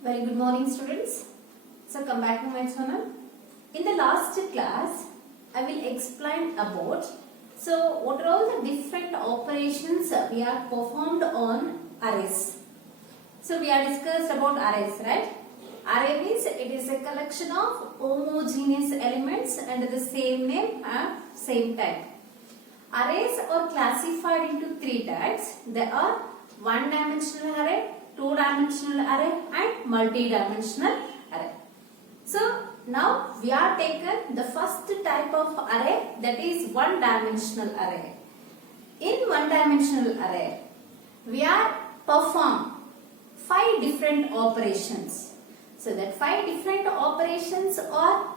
Very good morning, students. So come back to my channel. In the last class, I will explain about what are all the different operations we are performed on arrays. So we are discussed about arrays, right? Array means it is a collection of homogeneous elements under the same name and same type. Arrays are classified into three types. There are one-dimensional array, two-dimensional array and multi-dimensional array. So now we are taken the first type of array, that is one-dimensional array. In one-dimensional array, we are perform 5 different operations. So that 5 different operations are: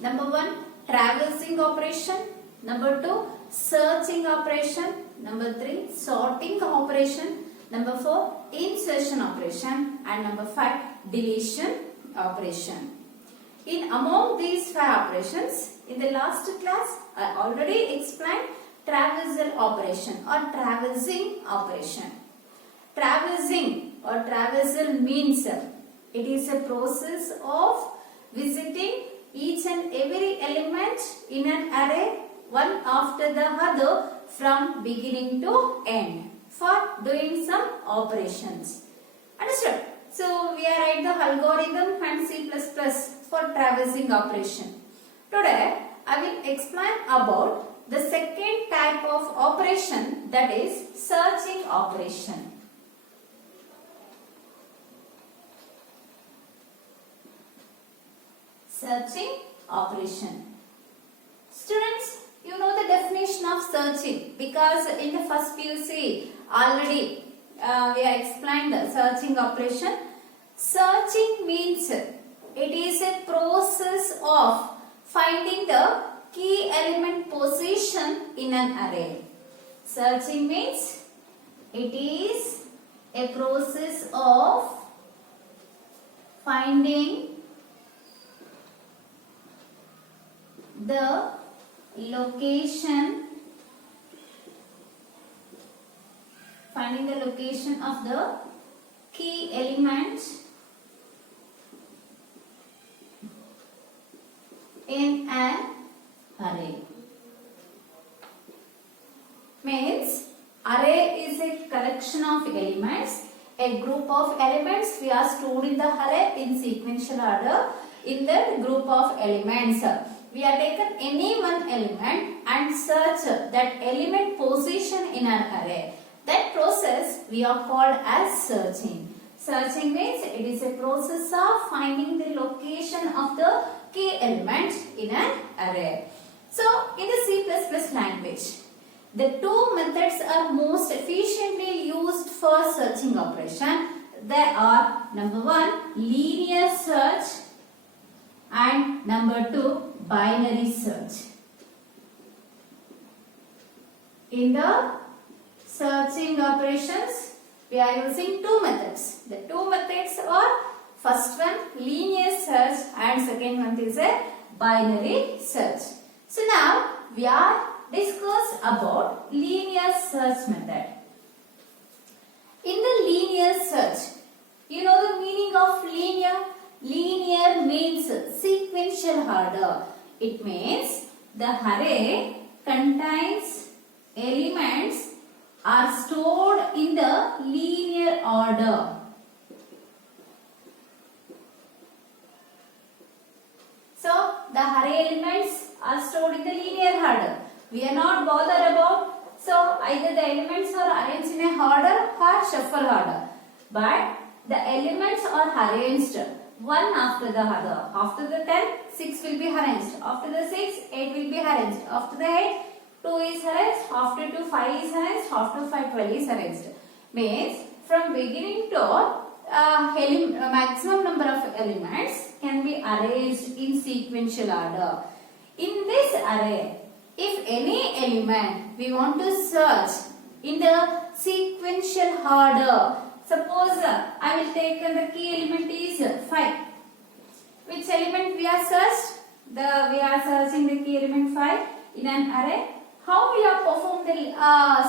number 1, traversing operation; number 2, searching operation; number 3, sorting operation; number 4, insertion operation; and number 5, deletion operation. In among these 5 operations, in the last class I already explained traversal operation or traversing operation. Traversing or traversal means it is a process of visiting each and every element in an array one after the other from beginning to end for doing some operations. Understood? So we are writing the algorithm and C++ for traversing operation. Today I will explain about the second type of operation, that is searching operation. Searching operation. Students, you know the definition of searching because in the first PUC already we have explained the searching operation. Searching means it is a process of finding the key element position in an array. Searching means it is a process of finding the location of the key element in an array. Means array is a collection of elements, a group of elements we are stored in the array in sequential order. In that group of elements, we are taken any one element and search that element position in an array. That process we are called as searching. Searching means it is a process of finding the location of the key element in an array. So in the C++ language, the two methods are most efficiently used for searching operation. They are number 1, linear search, and number 2, binary search. In the searching operations, we are using two methods. The two methods are: first one linear search and second one is a binary search. So now we are discuss about linear search method. In the linear search, you know the meaning of linear? Linear means sequential order. It means the array contains elements are stored in the linear order. So the array elements are stored in the linear order. We are not bothered about, so either the elements are arranged in a order or shuffle order. But the elements are arranged one after the other. After the 10, 6 will be arranged. After the 6, 8 will be arranged. After the 8, 2 is arranged. After 2, 5 is arranged. After 5, 12 is arranged. Means from beginning to maximum number of elements can be arranged in sequential order. In this array, if any element we want to search in the sequential order, suppose I will take the key element is 5. Which element we are searched? We are searching the key element 5 in an array. How we are perform the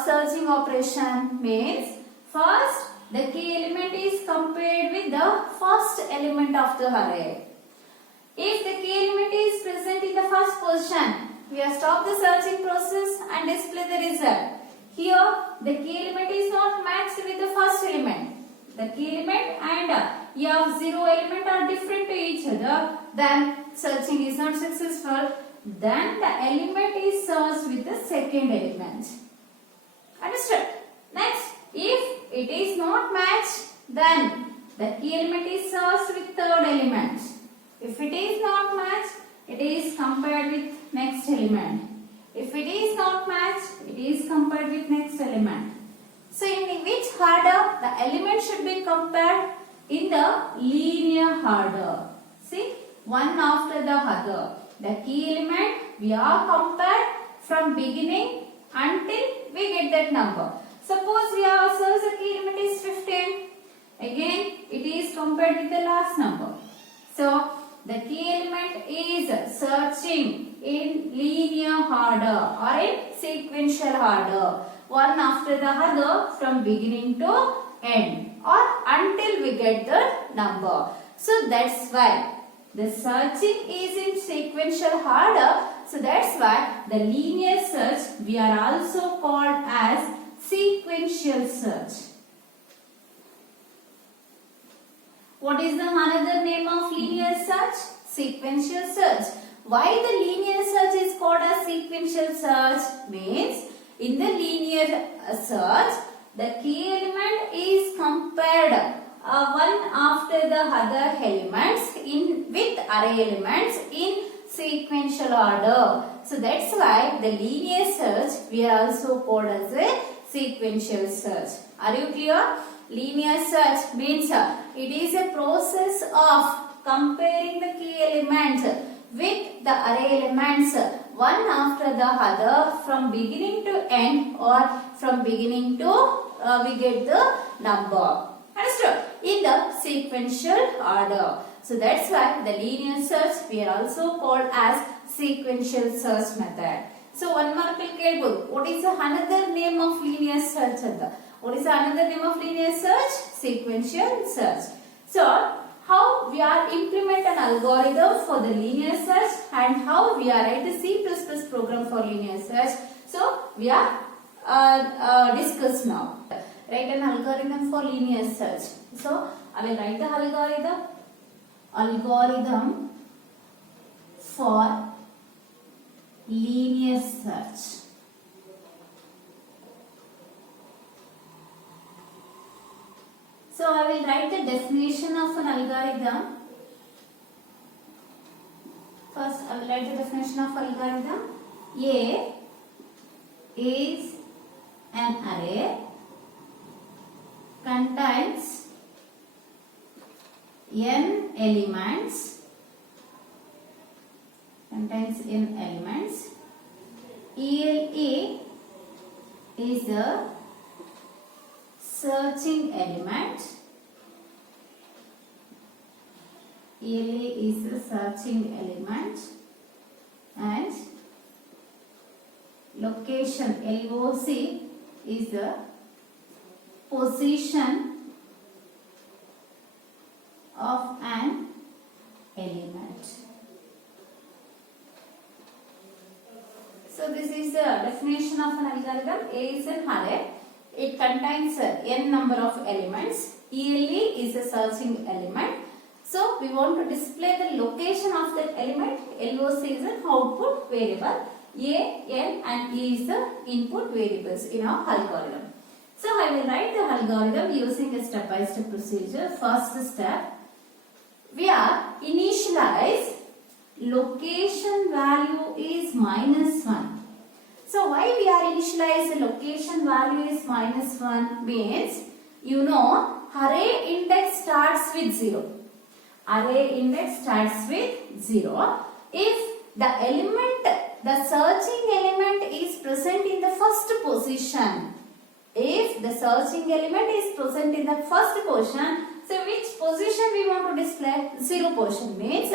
searching operation means first the key element is compared with the first element of the array. If the key element is present in the first position, we have stopped the searching process and display the result. Here, the key element is not matched with the first element. The key element and F0 element are different to each other. Then searching is not successful. Then the element is searched with the second element. Understood? Next, if it is not matched, then the key element is searched with third element. If it is not matched, it is compared with next element. If it is not matched, it is compared with next element. So in which order the element should be compared? In the linear order. See, one after the other. The key element we are compared from beginning until we get that number. Suppose we have searched the key element is 15. Again, it is compared with the last number. So the key element is searching in linear order or in sequential order, one after the other from beginning to end or until we get the number. So that's why the searching is in sequential order. So that's why the linear search we are also called as sequential search. What is the another name of linear search? Sequential search. Why the linear search is called as sequential search? Means in the linear search, the key element is compared one after the other elements with array elements in sequential order. So that's why the linear search we are also called as a sequential search. Are you clear? Linear search means it is a process of comparing the key element with the array elements one after the other from beginning to end or from beginning to we get the number. Understood? In the sequential order. So that's why the linear search we are also called as sequential search method. So one mark will get what is another name of linear search? What is another name of linear search? Sequential search. So how we are implement an algorithm for the linear search and how we are write the C++ program for linear search. So we are discuss now. Write an algorithm for linear search. So I will write the algorithm. Algorithm for linear search. So I will write the definition of an algorithm. First I will write the definition of algorithm. A is an array contains n elements. ELE is the searching element. ELE is the searching element and location LOC is the position of an element. So this is the definition of an algorithm. A is an array. It contains n number of elements. ELE is a searching element. So we want to display the location of that element. LOC is an output variable. A, N and E is the input variables in our algorithm. So I will write the algorithm using a step-by-step procedure. First step, we are initialize location value is -1. So why we are initialize the location value is -1 means, you know, array index starts with 0. Array index starts with 0. If the element, the searching element is present in the first position, if the searching element is present in the first position, so which position we want to display? 0 position means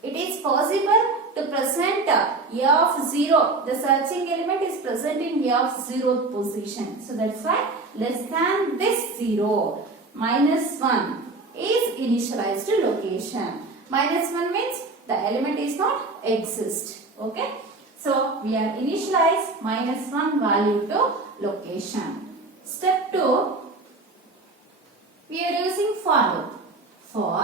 it is possible to present A of 0. The searching element is present in A of 0th position. So that's why less than this 0, minus 1 is initialized to location. Minus 1 means the element is not exist. Okay. So we are initialize minus 1 value to location. Step 2, we are using for loop. For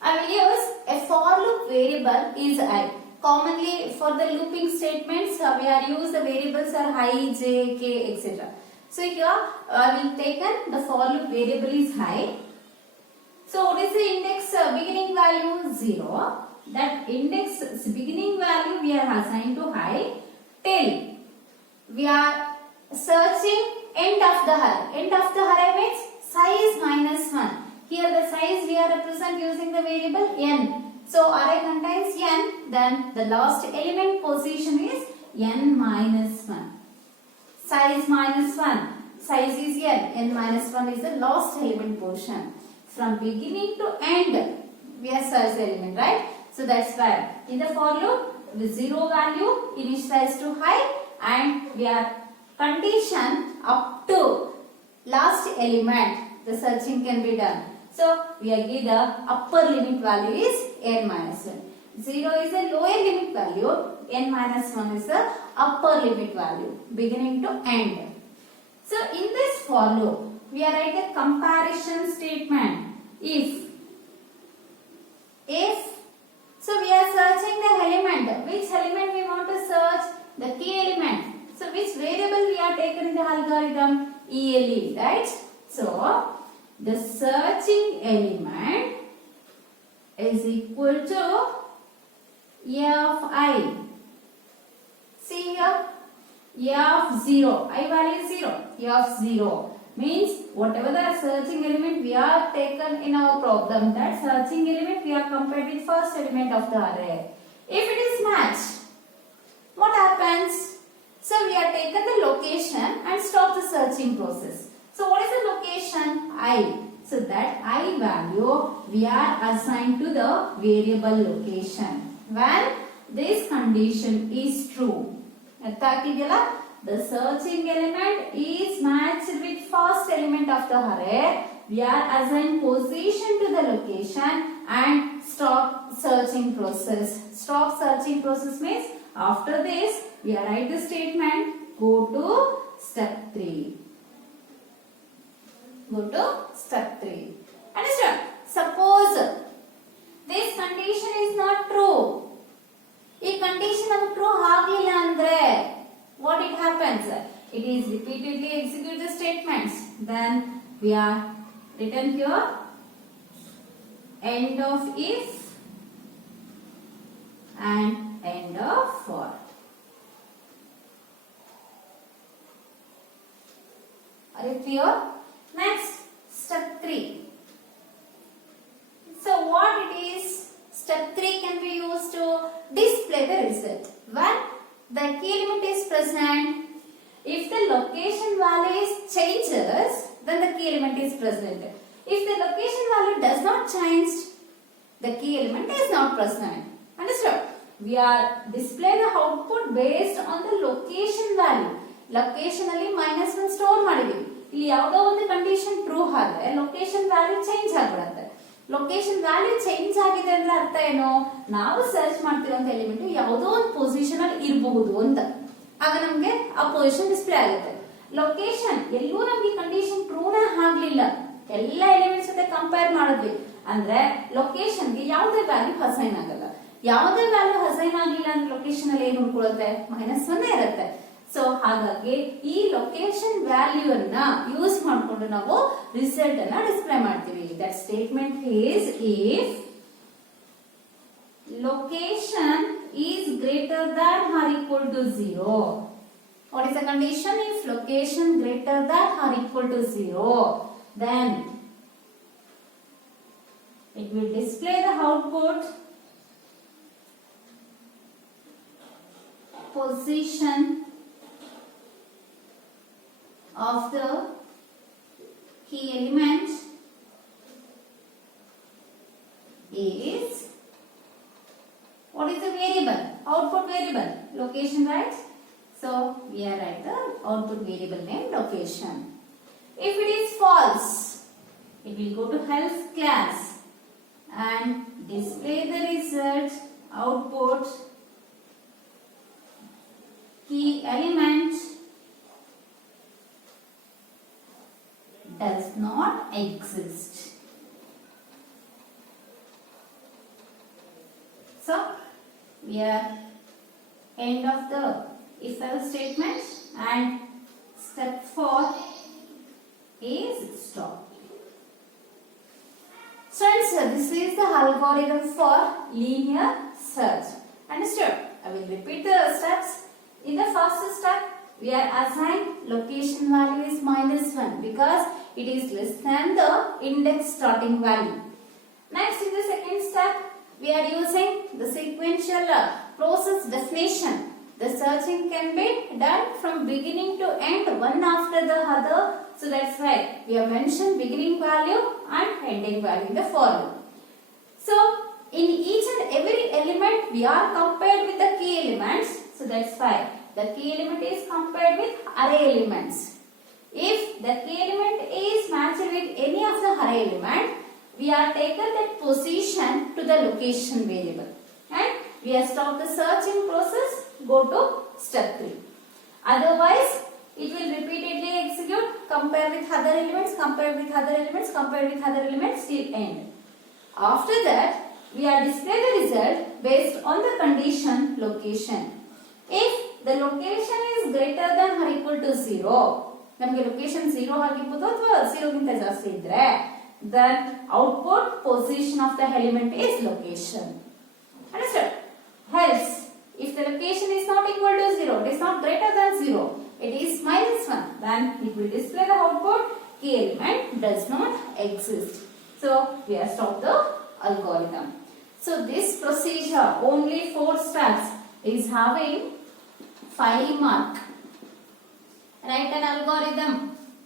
I will use a for loop variable is I. Commonly for the looping statements we are use the variables are I, j, k, etc. So here I will take the for loop variable is I. So what is the index beginning value? 0. That index beginning value we are assigned to I till we are searching end of the array. End of the array means size minus 1. Here the size we are represent using the variable n. So array contains n, then the last element position is n minus 1. Size minus 1. Size is n. N minus 1 is the last element portion. From beginning to end we are search the element, right? So that's why in the for loop with 0 value initialized to high and we are condition up to last element the searching can be done. So we are give the upper limit value is n minus 1. 0 is the lower limit value, n minus 1 is the upper limit value beginning to end. So in this for loop we are write a comparison statement. If so we are searching the element. Which element we want to search? The key element. So which variable we are taken in the algorithm? ELE, right? So the searching element is equal to A of I. See here, A of 0. I value is 0. A of 0 means whatever the searching element we are taken in our problem, that searching element we are compared with first element of the array. If it is matched, what happens? So we are taken the location and stop the searching process. So what is the location? I. So that I value we are assigned to the variable location when this condition is true. The searching element is matched with first element of the array. We are assigned position to the location and stop searching process. Stop searching process means after this we are write the statement go to step 3. Go to step 3. Understand? Suppose this condition is not true. If condition of true agilla andre, what it happens? It is repeatedly execute the statements. Then we are written here end of if and end of for. Are you clear? Next, step 3. So what it is? Step 3 can be used to display the result. When the key element is present, if the location value changes, then the key element is present. If the location value does not change, the key element is not present. Understood? We are display the output based on the location value. Location alli minus 1 store ಮಾಡಿದೀವಿ. ಇಲ್ಲಿ ಯಾವುದೋ ಒಂದು condition true ಆದ್ರೆ location value change ಆಗಿಬಿಡುತ್ತೆ. Location value change ಆಗಿದೆ ಅಂದ್ರೆ ಅರ್ಥ ಏನು? ನಾವು ಸರ್ಚ್ ಮಾಡ್ತಿರೋಂತ ಎಲಿಮೆಂಟ್ ಯಾವುದೋ ಒಂದು ಪೊಸಿಷನ್ ಅಲ್ಲಿ ಇರಬಹುದು ಅಂತ. ಆಗ ನಮ್ಗೆ ಆ ಪೊಸಿಷನ್ ಡಿಸ್ಪ್ಲೇ ಆಗುತ್ತೆ. ಲೊಕೇಶನ್ ಎಲ್ಲೂ ನಮ್ಗೆ ಕಂಡೀಷನ್ ಟ್ರೂನೇ ಆಗ್ಲಿಲ್ಲ, ಎಲ್ಲ ಎಲಿಮೆಂಟ್ಸ್ ಜೊತೆ ಕಂಪೇರ್ ಮಾಡಿದ್ವಿ ಅಂದ್ರೆ ಲೊಕೇಶನ್ಗೆ ಯಾವುದೇ ವ್ಯಾಲ್ಯೂ ಅಸೈನ್ ಆಗಲ್ಲ. ಯಾವುದೇ ವ್ಯಾಲ್ಯೂ ಅಸೈನ್ ಆಗಿಲ್ಲ ಅಂದ್ರೆ ಲೊಕೇಶನ್ ಅಲ್ಲಿ ಏನು ಉಳ್ಕೊಳ್ಳುತ್ತೆ? -1 ಇರುತ್ತೆ. ಸೊ ಹಾಗಾಗಿ ಈ ಲೊಕೇಶನ್ ವ್ಯಾಲ್ಯೂ ಅನ್ನ ಯೂಸ್ ಮಾಡಿಕೊಂಡು ನಾವು ರಿಸಲ್ಟ್ ಅನ್ನ ಡಿಸ್ಪ್ಲೇ ಮಾಡ್ತೀವಿ. That statement is if location is greater than or equal to 0. What is the condition? If location greater than or equal to 0, then it will display the output position of the key element is, what is the variable? Output variable, location, right? So we are at the output variable name location. If it is false, it will go to else class and display the result, output, key element does not exist. So, we are end of the if-else statement and step 4 is stop. Students, this is the algorithm for linear search. Understood? I will repeat the steps. In the first step, we are assigned location value is -1 because it is less than the index starting value. Next, in the second step, we are using the sequential process definition. The searching can be done from beginning to end, one after the other. So that's why we have mentioned beginning value and ending value in the formula. So in each and every element we are compared with the key elements. So that's why the key element is compared with array elements. If the key element is matched with any of the array element, we are taken that position to the location variable and we have stopped the searching process, go to step 3. Otherwise, it will repeatedly execute, compare with other elements, compare with other elements, compare with other elements till end. After that, we are display the result based on the condition location. If the location is greater than or equal to 0, ನಮಗೆ location 0 ಆಗಿರಬಹುದು ಅಥವಾ 0 ಗಿಂತ ಜಾಸ್ತಿ ಇದ್ರೆ then output position of the element is location. Understood? Else, if the location is not equal to 0, it is not greater than 0, it is -1, then it will display the output key element does not exist. So we have stopped the algorithm. So this procedure, only 4 steps, is having 5 mark. Write an algorithm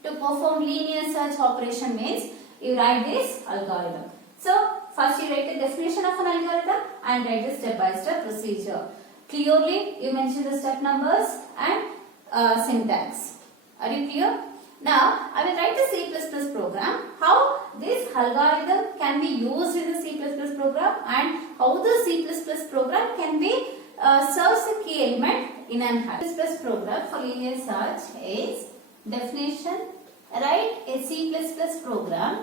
to perform linear search operation means you write this algorithm. So first you write the definition of an algorithm and write the step-by-step procedure. Clearly you mention the step numbers and syntax. Are you clear? Now I will write the C++ program. How this algorithm can be used in the C++ program and how the C++ program can be serves the key element in an C++ program for linear search is definition. Write a C++ program.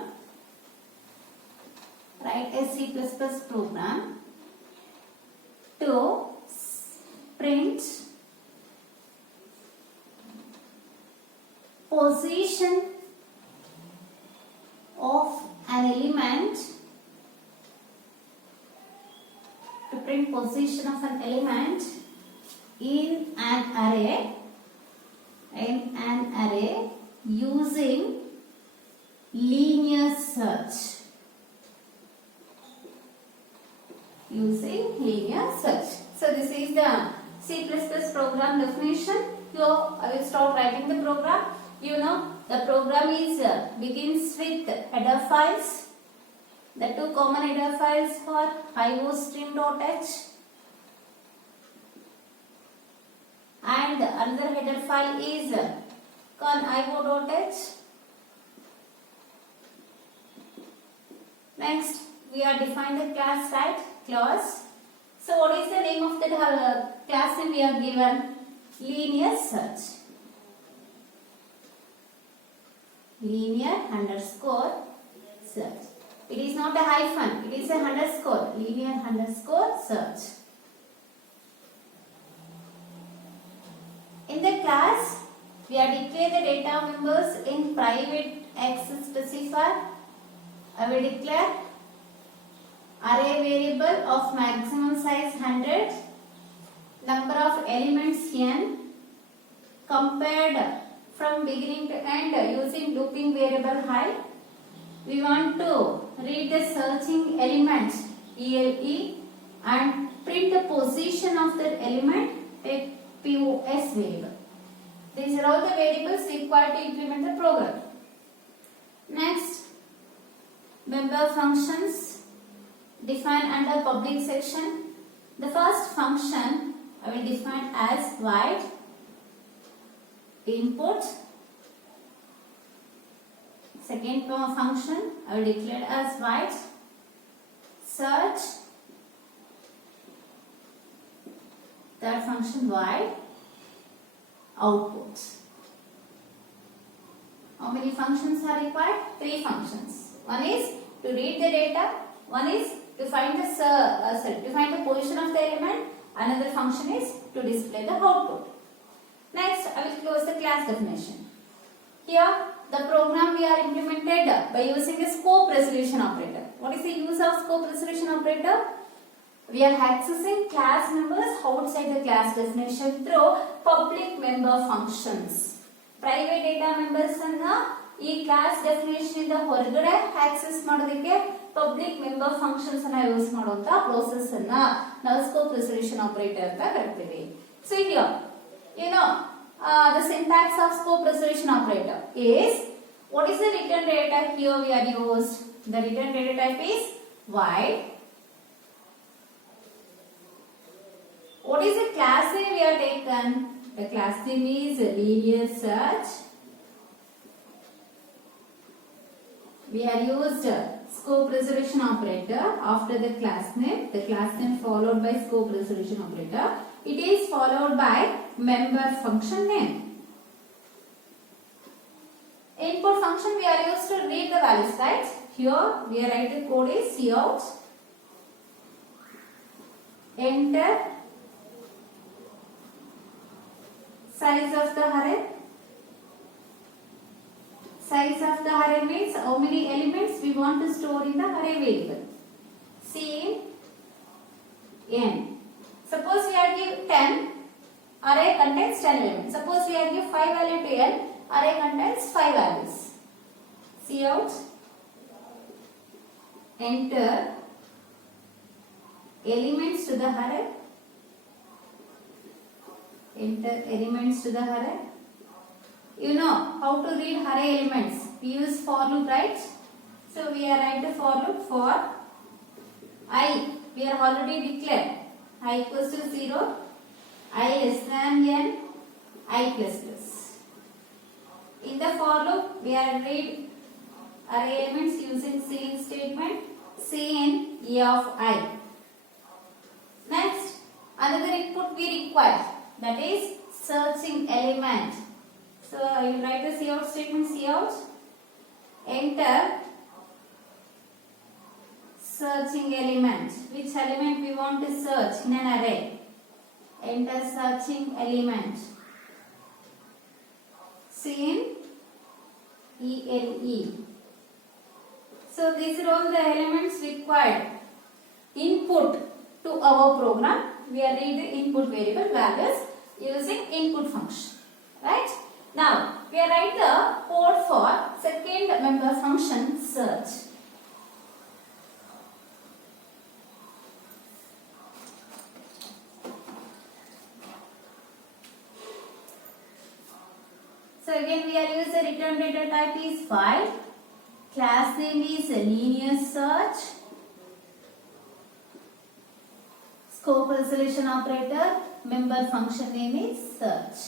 Write a C++ program to print position of an element, to print position of an element in an array using linear search. Using linear search. So this is the C++ program definition. Here I will start writing the program. You know the program is begins with header files. The 2 common header files for iostream.h and another header file is conio.h. Next we are defined the class, right? Class. So what is the name of the class name we are given? Linear search. Linear underscore search. It is not a hyphen, it is a underscore. Linear underscore search. In the class, we are declare the data members in private access specifier. I will declare array variable of maximum size 100, number of elements n, compared from beginning to end using looping variable height. We want to read the searching element ELE and print the position of that element, take POS variable. These are all the variables required to implement the program. Next, member functions defined under public section. The first function I will define as void input Second function I will declare as void search. Third function void output. How many functions are required? 3 functions. One is to read the data. One is to find the position of the element. Another function is to display the output. Next, I will close the class definition. Here, the program we are implemented by using a scope resolution operator. What is the use of scope resolution operator? We are accessing class members outside the class definition through public member functions. Private data members anna ಈ class definition ಇಂದ ಹೊರಗಡೆ access ಮಾಡೋದಕ್ಕೆ public member functions ಅನ್ನ use ಮಾಡುವಂತ process ಅನ್ನ ನಾವು scope resolution operator ಅಂತ ಕರಿತೀವಿ. So here the syntax of scope resolution operator is, what is the return data type here we are used? The return data type is void. What is the class name we are taken? The class name is linear search. We are used scope resolution operator after the class name followed by scope resolution operator. It is followed by member function name. Input function we are used to read the values, right? Here we are writing code is cout, enter size of the array. Size of the array means how many elements we want to store in the array variable. N. Suppose we are give 10, array contains 10 elements. Suppose we are give 5 value to n, array contains 5 values. Cout, enter elements to the array. Enter elements to the array. You know how to read array elements. We use for loop, right? So we are write the for loop for I. We are already declared I equals to 0, I less than n, I plus plus. In the for loop, we are read array elements using cin statement, cin e of I. Next, another input we require, that is searching element. So I will write the cout statement, cout, enter searching element. Which element we want to search in an array? Enter searching element. Cin ELE. So these are all the elements required. Input to our program. We are reading the input variable values using input function. Right? Now we are write the code for second member function search. So again we are using the return data type is void. Class name is linear search. Scope resolution operator. Member function name is search.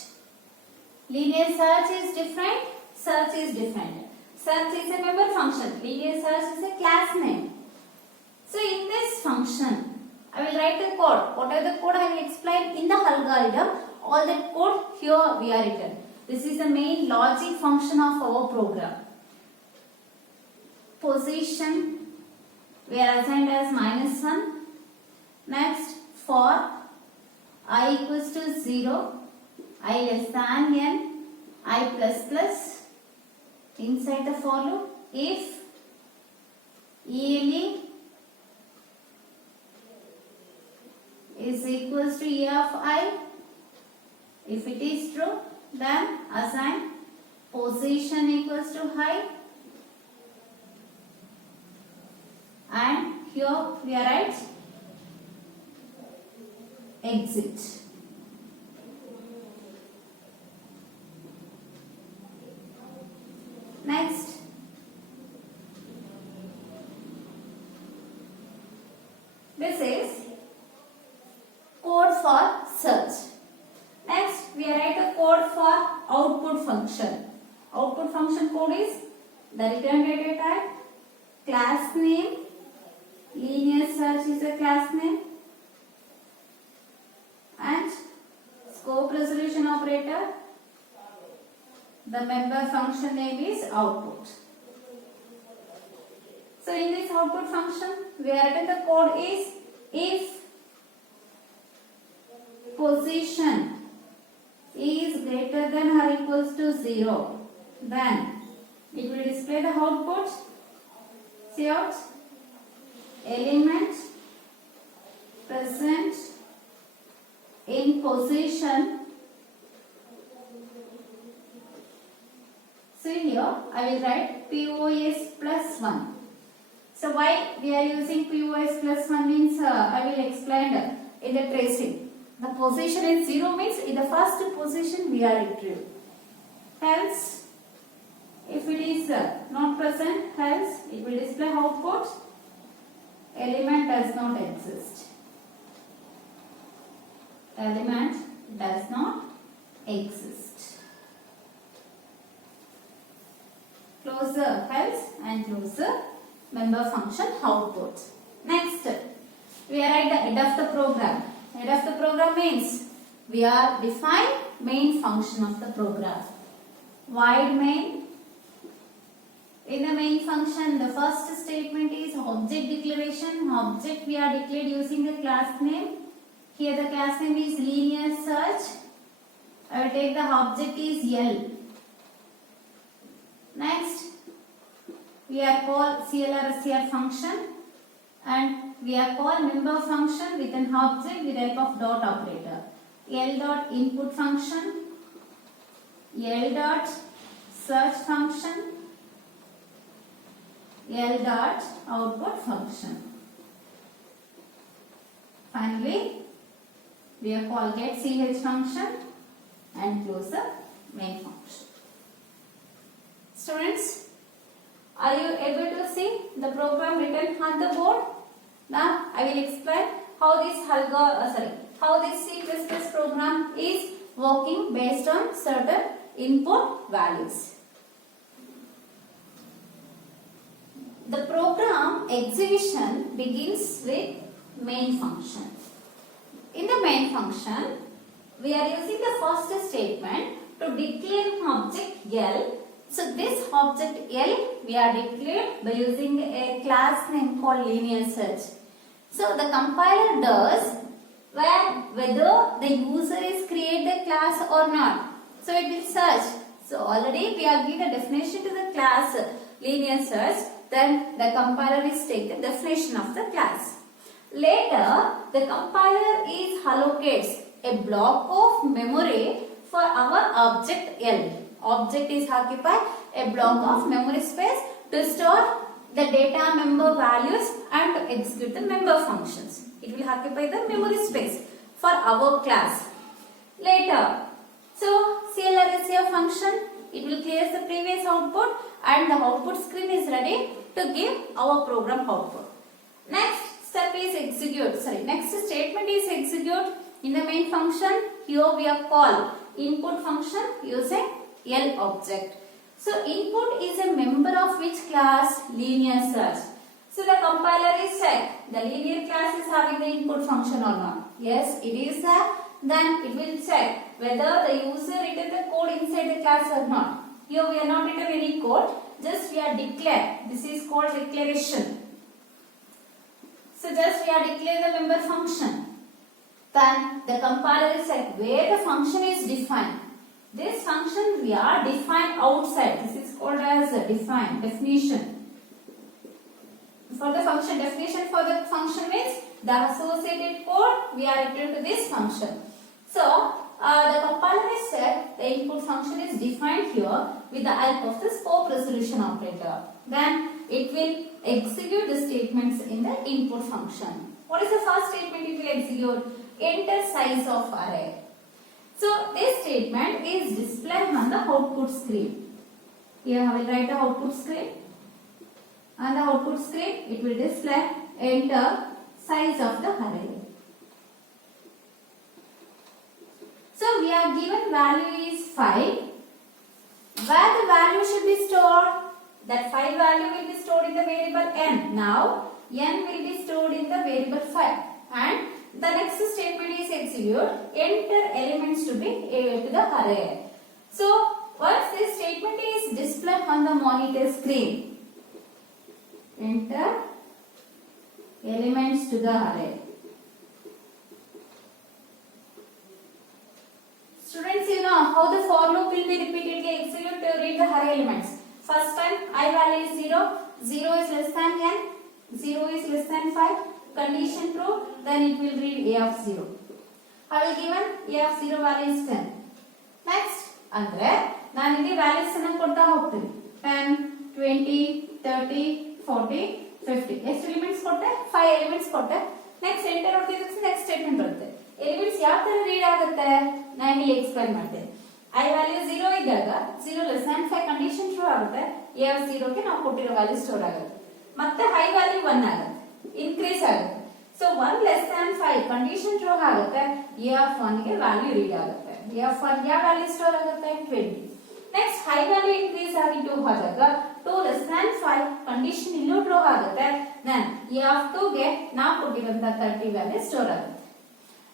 Linear search is different. Search is different. Search is a member function. Linear search is a class name. So in this function, I will write the code. Whatever the code I will explain in the algorithm. All that code here we are written. This is the main logic function of our program. Position we are assigned as -1. Next, for I equals to 0, I less than n, I plus plus. Inside the for loop, if ELE is equals to E of I, if it is true, then assign position equals to high, and here we are write exit. Next, this is code for search. Next, we write a code for output function. Output function code is the return data type, class name, linear search is a class name, and scope resolution operator. The member function name is output. So in this output function, we are written the code is if position is greater than or equals to 0, then it will display the output. See out, element present in position. So here I will write POS plus 1. So why we are using POS plus 1 means I will explain in the tracing. The position is 0 means in the first position we are retrieved. Else, if it is not present, else it will display output element does not exist. Element does not exist. Close the else and close the member function output. Next, we are at the end of the program. Head of the program means we are define main function of the program. Void main. In the main function, the first statement is object declaration. Object we are declared using the class name. Here the class name is linear search. I will take the object is L. Next, we are called CLR function, and we are called member function with an object with type of dot operator. L dot input function, L dot search function, L dot output function. Finally, we are called get ch function and close the main function. Students, are you able to see the program written on the board? Now I will explain how this C++ program is working based on certain input values. The program execution begins with main function. In the main function, we are using the first statement to declare an object L. So this object L we are declared by using a class name called linear search. So the compiler does whether the user is create the class or not. So it will search. So already we are given a definition to the class linear search. Then the compiler is take the definition of the class. Later the compiler is allocates a block of memory for our object L. Object is occupy a block of memory space to store the data member values and to execute the member functions. It will occupy the memory space for our class. Later, so CLR function, it will clear the previous output and the output screen is ready to give our program output. Next step is execute. Next statement is execute in the main function. Here we are called input function using L object. So input is a member of which class? Linear search. So the compiler is check the linear class is having the input function or not. Yes, it is there. Then it will check whether the user written the code inside the class or not. Here we are not written any code. Just we are declare. This is called declaration. So just we are declare the member function. Then the compiler is check where the function is defined. This function we are defined outside. This is called as a definition. For the function definition for the function means the associated code we are returned to this function. So the compiler is said the input function is defined here with the help of the scope resolution operator. Then it will execute the statements in the input function. What is the first statement it will execute? Enter size of array. So this statement is displayed on the output screen. Here I will write the output screen. On the output screen it will display enter size of the array. So we are given value is 5. Where the value should be stored? That 5 value will be stored in the variable n. Now n will be stored in the variable 5, and the next statement is execute enter elements to the array. So once this statement is displayed on the monitor screen, enter elements to the array. Students, you know how the for loop will be repeatedly executed to read the array elements. First time I value is 0, 0 is less than n, 0 is less than 5, condition true, then it will read a of 0. I will given a of 0 value is 10. Next, andre ನಾನು ಇಲ್ಲಿ values ಅನ್ನು ಕೊಡ್ತಾ ಹೋಗ್ತೀನಿ. 10, 20, 30, 40, 50. ಎಷ್ಟು elements ಕೊಟ್ಟೆ? 5 elements ಕೊಟ್ಟೆ. Next enter ಹೊಡೆದಿದ್ದಕ್ಕೆ next statement ಬರುತ್ತೆ. Elements ಯಾವ ತರ ರೀಡ್ ಆಗುತ್ತೆ ನಾನು ಇಲ್ಲಿ ಎಕ್ಸ್ಪ್ಲೈನ್ ಮಾಡ್ತೇನೆ. I ವ್ಯಾಲ್ಯೂ 0 ಇದ್ದಾಗ 0 ಲೆಸ್ ಥ್ಯಾನ್ 5 ಕಂಡೀಷನ್ ಟ್ರೂ ಆಗುತ್ತೆ. a of 0 ಗೆ ನಾವು ಕೊಟ್ಟಿರೋ ವ್ಯಾಲ್ಯೂ ಸ್ಟೋರ್ ಆಗುತ್ತೆ. ಮತ್ತೆ ಹೈ ವ್ಯಾಲ್ಯೂ 1 ಆಗುತ್ತೆ, ಇನ್ಕ್ರೀಸ್ ಆಗುತ್ತೆ. ಸೊ 1 ಲೆಸ್ ಥ್ಯಾನ್ 5 ಕಂಡೀಷನ್ ಟ್ರೂ ಆಗುತ್ತೆ. a of 1 ಗೆ ವ್ಯಾಲ್ಯೂ ರೀಡ್ ಆಗುತ್ತೆ. a of 1 ಯಾವ ವ್ಯಾಲ್ಯೂ ಸ್ಟೋರ್ ಆಗುತ್ತೆ? 20. ನೆಕ್ಸ್ಟ್ ಹೈ ವ್ಯಾಲ್ಯೂ ಇನ್ಕ್ರೀಸ್ ಆಗಿ 2 ಆದಾಗ 2 ಲೆಸ್ ಥ್ಯಾನ್ 5 ಕಂಡೀಷನ್ ಇಲ್ಲೂ ಟ್ರೂ ಆಗುತ್ತೆ. ದೆನ್ a of 2 ಗೆ ನಾವು ಕೊಟ್ಟಿರುವಂತ 30 ವ್ಯಾಲ್ಯೂ ಸ್ಟೋರ್ ಆಗುತ್ತೆ.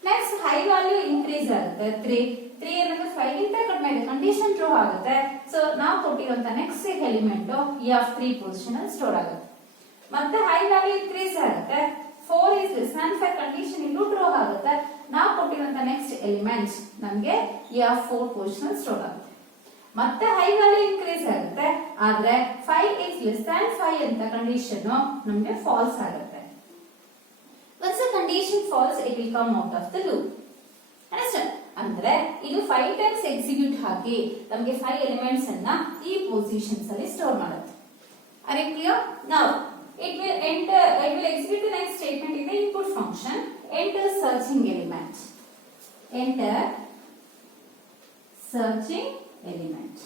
ನೆಕ್ಸ್ಟ್ ಹೈ ವ್ಯಾಲ್ಯೂ ಇನ್ಕ್ರೀಸ್ ಆಗುತ್ತೆ 3 ಅನ್ನೋದು 5 ಗಿಂತ ಕಡಿಮೆ ಇದೆ, ಕಂಡೀಷನ್ ಟ್ರೂ ಆಗುತ್ತೆ. ಸೊ ನಾವು ಕೊಟ್ಟಿರುವಂತ next element a of 3 position ಅಲ್ಲಿ ಸ್ಟೋರ್ ಆಗುತ್ತೆ. ಮತ್ತೆ ಹೈ ವ್ಯಾಲ್ಯೂ ಇನ್ಕ್ರೀಸ್ ಆಗುತ್ತೆ 4 is less than 5 ಕಂಡೀಷನ್ ಇಲ್ಲೂ ಟ್ರೂ ಆಗುತ್ತೆ. ನಾವು ಕೊಟ್ಟಿರುವಂತ ನೆಕ್ಸ್ಟ್ ಎಲಿಮೆಂಟ್ ನಮಗೆ a of 4 ಪೊಸಿಷನ್ ಅಲ್ಲಿ ಸ್ಟೋರ್ ಆಗುತ್ತೆ. ಮತ್ತೆ ಹೈ ವ್ಯಾಲ್ಯೂ ಇನ್ಕ್ರೀಸ್ ಆಗುತ್ತೆ, ಆದ್ರೆ 5 is less than 5 ಅಂತ ಕಂಡೀಷನ್ ನಮಗೆ ಫಾಲ್ಸ್ ಆಗುತ್ತೆ. Once the condition false, it will come out of the loop. Understand? ಅಂದ್ರೆ ಇದು 5 times execute ಹಾಕಿ ನಮಗೆ 5 ಎಲಿಮೆಂಟ್ಸ್ ಅನ್ನ ಈ ಪೊಸಿಷನ್ಸ್ ಅಲ್ಲಿ ಸ್ಟೋರ್ ಮಾಡುತ್ತೆ. Are you clear? Now it will execute the next statement in the input function. Enter searching element. Enter searching element.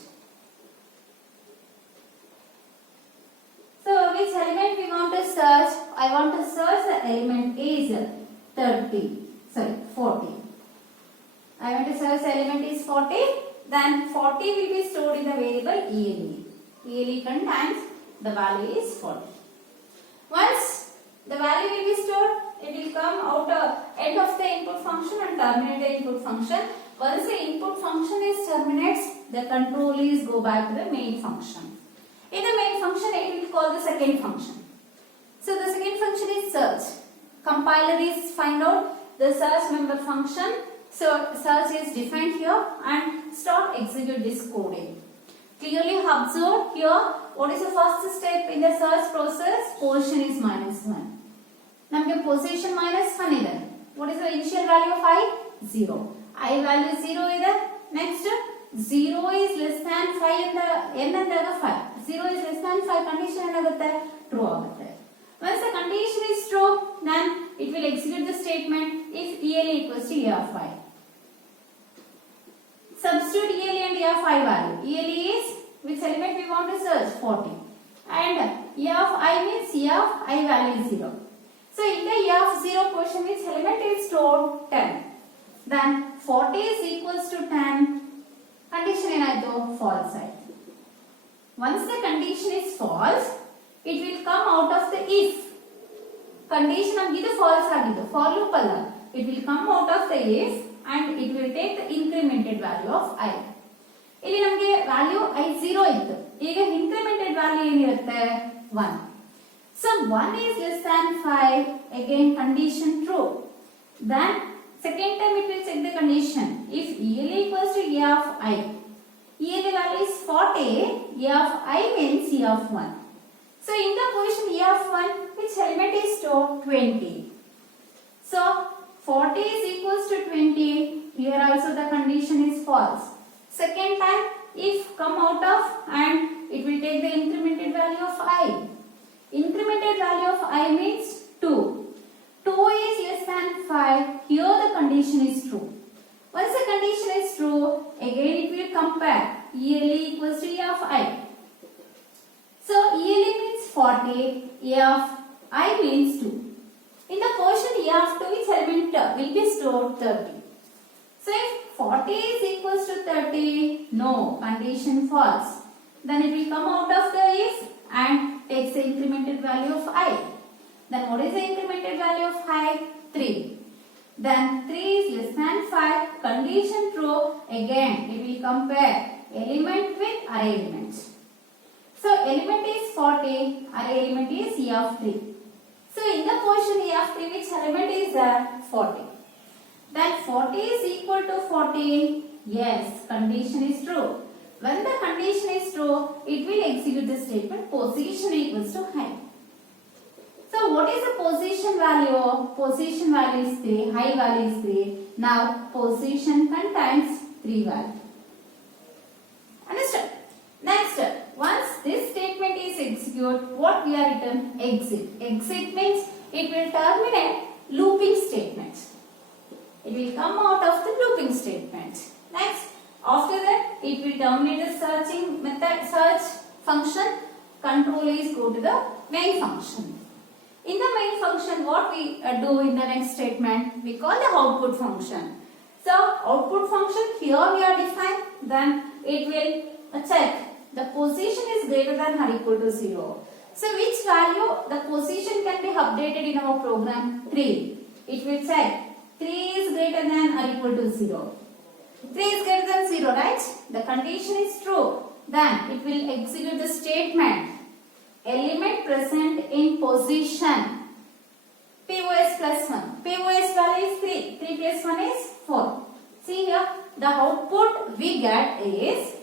So which element we want to search? I want to search the element is 40. I want to search the element is 40. Then 40 will be stored in the variable ELE. ELE contains the value is 40. Once the value will be stored, it will come out end of the input function and terminate the input function. Once the input function is terminates, the control is go back to the main function. In the main function, it will call the second function. So the second function is search. Compiler is find out the search member function. So search is defined here and start execute this coding. Clearly observe here what is the first step in the search process? Position is -1. Namge position -1 ide. What is the initial value of I? 0. I value 0 ide. Next 0 is less than 5 in the n andaga 5. 0 is less than 5 condition enagutte true agutte. Once the condition is true, then it will execute the statement if ELE equals to a of 5. Substitute ELE and a of 5 value. ELE is which element we want to search? 40. And a of I means a of I value is 0. So in the a of 0 portion, which element is stored? 10. Then 40 is equals to 10. Condition ಏನಾಯ್ತು? False ಆಯ್ತು. Once the condition is false, it will come out of the if. Condition ನಮಗೆ ಇದು false ಆಗಿದ್ದು, for loop ಅಲ್ಲ. It will come out of the if and it will take the incremented value of I. ಇಲ್ಲಿ ನಮಗೆ value I 0 ಇತ್ತು, ಈಗ incremented value ಏನಿರುತ್ತೆ? 1. So 1 is less than 5, again condition true. Then second time it will check the condition. If ELE equals to a of I, ELE value is 40, a of I means a of 1. So in the position a of 1, which element is stored? 20. So 40 is equals to 20, here also the condition is false. Second time if come out of and it will take the incremented value of I. Incremented value of I means 2. 2 is less than 5, here the condition is true. Once the condition is true, again it will compare ELE equals to a of I. So ELE means 40, a of I means 2. In the portion a of 2, which element will be stored? 30. So if 40 is equals to 30, no, condition false. Then it will come out of the if and takes the incremented value of I. Then what is the incremented value of I? 3. Then 3 is less than 5. Condition true. Again, it will compare element with array element. So element is 40, array element is E of 3. So in the position E of 3, which element is there? 40. Then 40 is equal to 14. Yes, condition is true. When the condition is true, it will execute the statement position equals to height. So what is the position value? Position value is 3, high value is 3. Now position contains 3 value. Understood? Next, once this statement is executed, what we are written? Exit. Exit means it will terminate looping statement. It will come out of the looping statement. Next, after that, it will terminate the searching method, search function. Control is go to the main function. In the main function, what we do in the next statement, we call the output function. So, output function here we are defined, then it will check the position is greater than or equal to 0. So, which value the position can be updated in our program? 3. It will check 3 is greater than or equal to 0. 3 is greater than 0, right? The condition is true. Then it will execute the statement. Element present in position. POS plus 1. POS value is 3. 3 plus 1 is 4. See here, the output we get is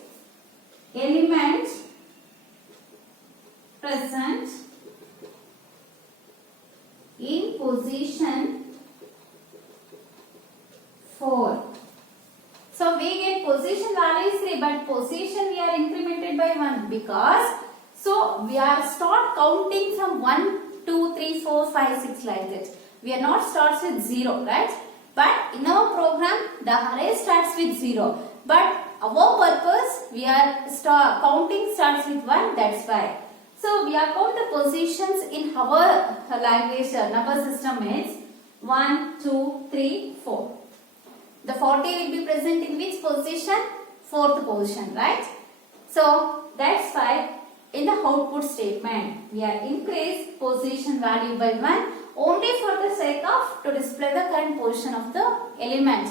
element present in position 4. So we get position value is 3, but position we are incremented by 1 because so we are start counting from 1, 2, 3, 4, 5, 6 like that. We are not starts with 0, right? But in our program the array starts with 0. But our purpose we are counting starts with 1, that's why. So we are count the positions in our language number system is 1, 2, 3, 4. The 40 will be present in which position? 4th position, right? So that's why in the output statement we are increase position value by 1 only for the sake of to display the current position of the element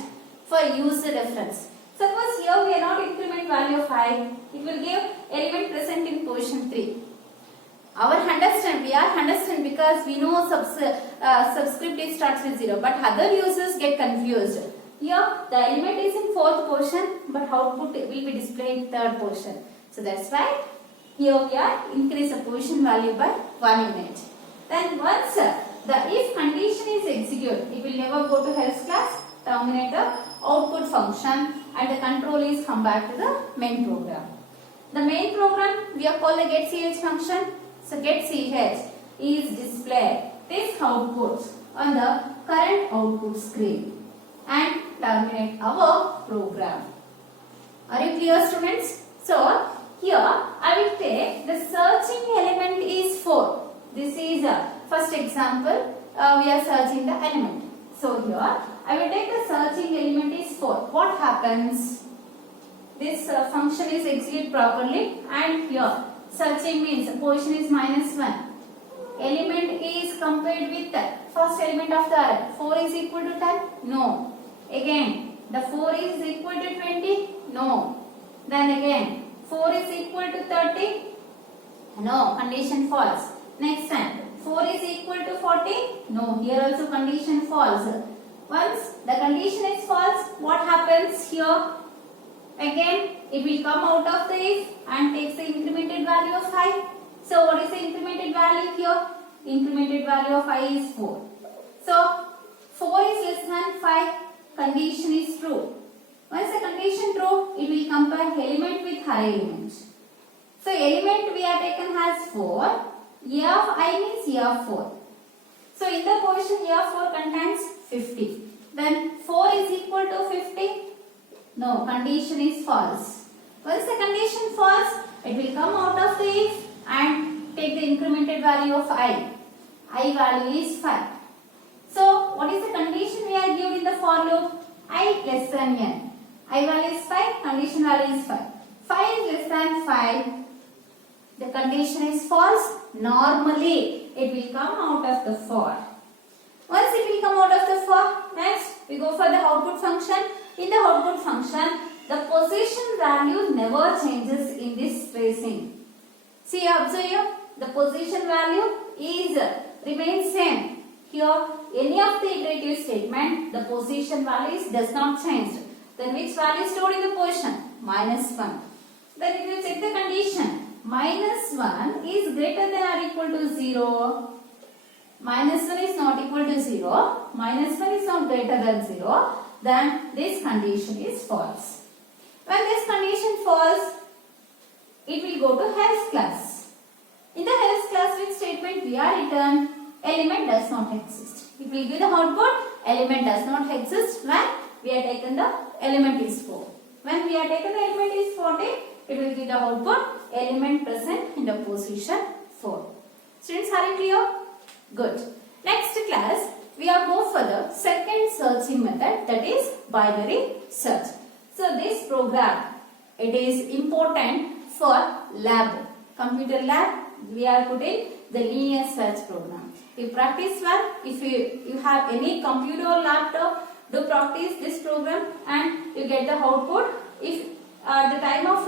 for user reference. Suppose here we are not increment value of I, it will give element present in position 3. Our understand, we are understand because we know subscript it starts with 0, but other users get confused. Here the element is in 4th position, but output will be displayed in 3rd position. So that's why here we are increase the position value by 1 unit. Then once the if condition is executed, it will never go to else class, terminate the output function, and the control is come back to the main program. The main program we are called the getCH function. So getCH is display this output on the current output screen and terminate our program. Are you clear, students? So here I will take the searching element is 4. This is first example. We are searching the element. So here I will take the searching element is 4. What happens? This function is executed properly, and here searching means position is -1. Element is compared with the first element of the array. 4 is equal to 10? No. Again, the 4 is equal to 20? No. Then again, 4 is equal to 30? No, condition false. Next time, 4 is equal to 40? No, here also condition false. Once the condition is false, what happens here? Again, it will come out of the if and takes the incremented value of I. So, what is the incremented value here? Incremented value of I is 4. So, 4 is less than 5. Condition is true. Once the condition true, it will compare element with array element. So, element we are taken as 4. A of I means A of 4. So, in the position A of 4 contains 50. Then 4 is equal to 50. No, condition is false. Once the condition false, it will come out of the if and take the incremented value of I. I value is 5. So, what is the condition we are given in the for loop? I less than n. I value is 5, condition value is 5. 5 is less than 5. the condition is false, normally it will come out of the for. Once it will come out of the for, next we go for the output function. In the output function, the position value never changes in this tracing. See, observe here, the position value remains same. Here, any of the iterative statement, the position values does not change. Then which value is stored in the position? -1. Then if you check the condition, -1 is greater than or equal to 0. -1 is not equal to 0. -1 is not greater than 0. Then this condition is false. When this condition false, it will go to else class. In the else class, which statement we are written? Element does not exist. It will give the output element does not exist when we are taken the element is 4. When we are taken the element is 40, it will give the output element present in the position 4. Students, are you clear? Good. Next class, we are go for the second searching method, that is binary search. So this program, it is important for lab. Computer lab, we are putting the linear search program. You practice well. If you have any computer or laptop, do practice this program and you get the output. If at the time of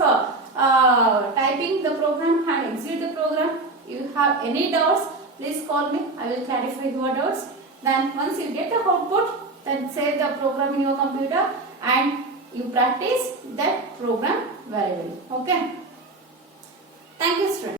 typing the program and execute the program, you have any doubts, please call me. I will clarify your doubts. Then once you get the output, then save the program in your computer and you practice that program very well. Okay. Thank you, students.